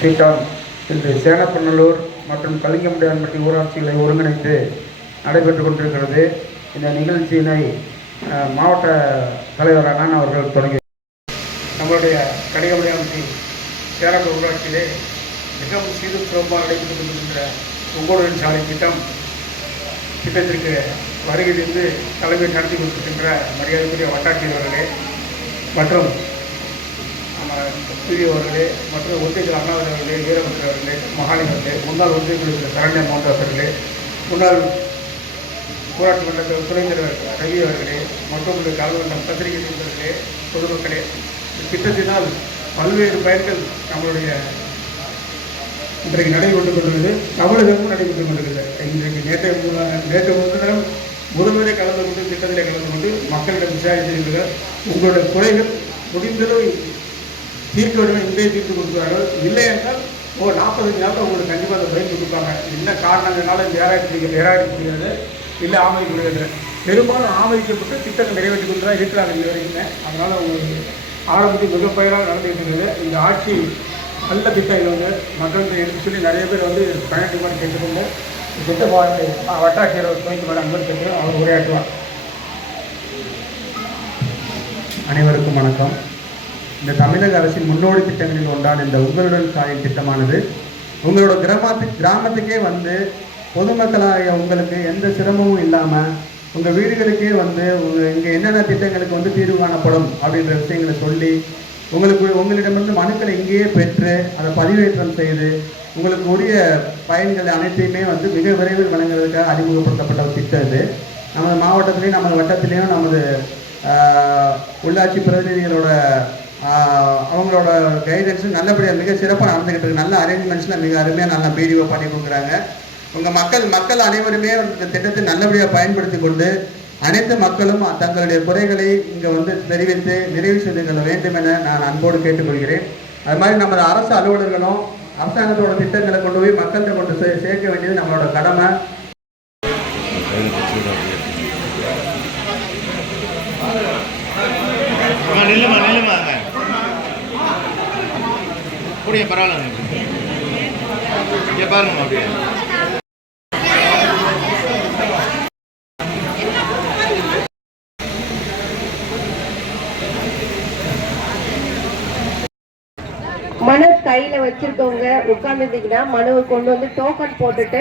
திட்டம் இன்று சேனப்பநல்லூர் மற்றும் கலிங்கமுடியான்பட்டி ஊராட்சிகளை ஒருங்கிணைத்து நடைபெற்று கொண்டிருக்கிறது. இந்த நிகழ்ச்சியினை மாவட்ட தலைவர் அண்ணன் அவர்கள் தொடங்கி நம்மளுடைய கலிங்கமுடியான்பட்டி சேனப்ப ஊராட்சியிலே மிகவும் சீரும் சிறப்பாக நடைபெற்று கொண்டிருக்கின்ற உங்களுடன் சாலை திட்டம் திட்டத்திற்கு வருகையிலிருந்து தலைமை நடத்தி கொண்டிருக்கின்ற மரியாதைக்குரிய வட்டாட்சியர் அவர்களே மற்றும் நம்ம அவர்களே மற்றும் ஒன்றியத்தில் அண்ணாவதி அவர்களே வீரபத்திர அவர்களே அவர்களே முன்னாள் ஒன்றிய குழுவில் சரண்யா மோகன் அவர்களே முன்னாள் போராட்ட மன்றத்தில் துணைத்தலைவர் ரவி அவர்களே மற்றும் இந்த பத்திரிகை நண்பர்களே பொதுமக்களே திட்டத்தினால் பல்வேறு பயன்கள் நம்மளுடைய இன்றைக்கு நடைபெற்றுக் கொண்டிருக்கிறது. தமிழகமும் நடைபெற்றுக் கொண்டிருக்கிறது. இன்றைக்கு நேற்று நேற்று முன்தினம் முதல்வரை கலந்து கொண்டு திட்டத்திலே கலந்து கொண்டு மக்களிடம் விசாரித்திருக்கிறார் உங்களுடைய குறைகள் முடிந்தளவு தீர்க்க வேண்டும் இன்றே தீர்த்து கொடுக்கிறார்கள். இல்லை என்றால் ஒரு நாற்பத்தஞ்சு நாளில் உங்களுக்கு கண்டிப்பாக அந்த பதில் கொடுப்பாங்க. என்ன காரணங்களால இந்த ஏறாயிரத்தி ஏறாயிரத்தி இல்லை ஆமதிக்கப்படுகிறது பெரும்பாலும் ஆமதிக்கப்பட்டு திட்டங்கள் நிறைவேற்றி கொண்டு தான் இருக்கிறாங்க இது வரைக்குமே. அதனால் உங்களுக்கு ஆரம்பத்தில் மிக பயிராக நடந்துகிட்டு இந்த ஆட்சி நல்ல திட்டம் இது வந்து. மக்களுக்கு எடுத்து சொல்லி நிறைய பேர் வந்து பயணிக்குமாறு கேட்டுக்கொண்டு திட்ட பா- வட்டாட்சியர் துணைக்கு மேடம் அன்பர் கேட்டு அவர் உரையாற்றுவார். அனைவருக்கும் வணக்கம். இந்த தமிழக அரசின் முன்னோடி திட்டங்களில் ஒன்றான இந்த உங்களுடன் காயின் திட்டமானது உங்களோட கிராமத்து கிராமத்துக்கே வந்து பொதுமக்களாகிய உங்களுக்கு எந்த சிரமமும் இல்லாமல் உங்கள் வீடுகளுக்கே வந்து உங்கள் இங்கே என்னென்ன திட்டங்களுக்கு வந்து தீர்வு காணப்படும் அப்படின்ற விஷயங்களை சொல்லி உங்களுக்கு உங்களிடமிருந்து மனுக்களை இங்கேயே பெற்று அதை பதிவேற்றம் செய்து உங்களுக்கு உரிய பயன்கள் அனைத்தையுமே வந்து மிக விரைவில் வழங்குறதுக்காக அறிமுகப்படுத்தப்பட்ட ஒரு திட்டம் இது. நமது மாவட்டத்திலையும் நமது வட்டத்திலையும் நமது உள்ளாட்சி பிரதிநிதிகளோட அவங்களோட கைடன்ஸும் நல்லபடியாக மிக சிறப்பாக நடந்துக்கிட்டு இருக்கு. நல்ல அரேஞ்ச்மெண்ட்ஸில் மிக அருமையாக நல்லா பிடிஓ பண்ணி கொடுக்குறாங்க. உங்கள் மக்கள் மக்கள் அனைவருமே இந்த திட்டத்தை நல்லபடியாக பயன்படுத்தி கொண்டு அனைத்து மக்களும் தங்களுடைய குறைகளை இங்கே வந்து தெரிவித்து நிறைவு செய்து கொள்ள வேண்டும் என நான் அன்போடு கேட்டுக்கொள்கிறேன். அது மாதிரி நமது அரசு அலுவலர்களும் அரசாங்கத்தோட திட்டங்களை கொண்டு போய் மக்கள்கிட்ட கொண்டு சே- சேர்க்க வேண்டியது நம்மளோட கடமை. அப்படியே பரவாயில்ல. இங்கே பாருங்க அப்படியே. மனு கையில வச்சிருக்கவங்க உட்கார்ந்துருந்தீங்கன்னா மனுவை கொண்டு வந்து டோக்கன் போட்டுட்டு